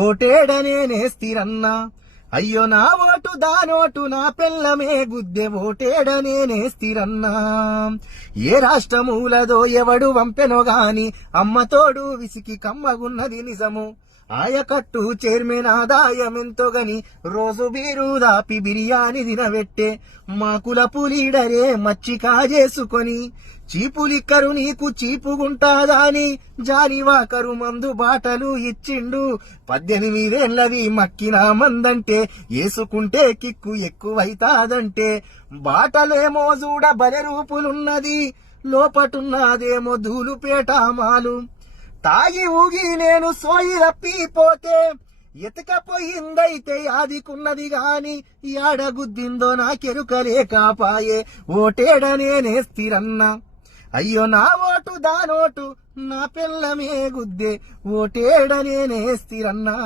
ఓటేడనేనేస్తిరన్నా. అయ్యో నా ఓటు దానోటు నా పెళ్ళమే గుద్దె ఓటేడనేనేస్తిరన్నా. ఏ రాష్ట్రమూలదో ఎవడు వంపెనో గాని అమ్మతోడు విసికి కమ్మగున్నది నిజము. ఆయకట్టు చైర్మన్ ఆదాయమెంతో గని రోజు బీరు దాపి బిర్యానీ తినబెట్టే మాకుల పులీడరే మచ్చి కాజేసుకొని చీపులిక్కరు నీకు చీపుగుంటాదాని జానివాకరు మందు బాటలు ఇచ్చిండు. 18 ఏళ్లది మక్కిన మందంటే ఏసుకుంటే కిక్కు ఎక్కువైతాదంటే బాటలేమో చూడ బలె రూపులున్నది లోపటున్నదేమో ధూలుపేట మాలు. తాగి ఊగి నేను సోయి రప్పిపోతే ఎతకపోయిందైతే యాదికున్నది గాని యాడగుద్దిందో నాకెరుకలే కాపాయే ఓటేడనేనేస్తిరన్నా. అయ్యో నా ఓటు దానోటు నా పిల్లమే గుద్దే ఓటేడనేనేస్తిరన్నా.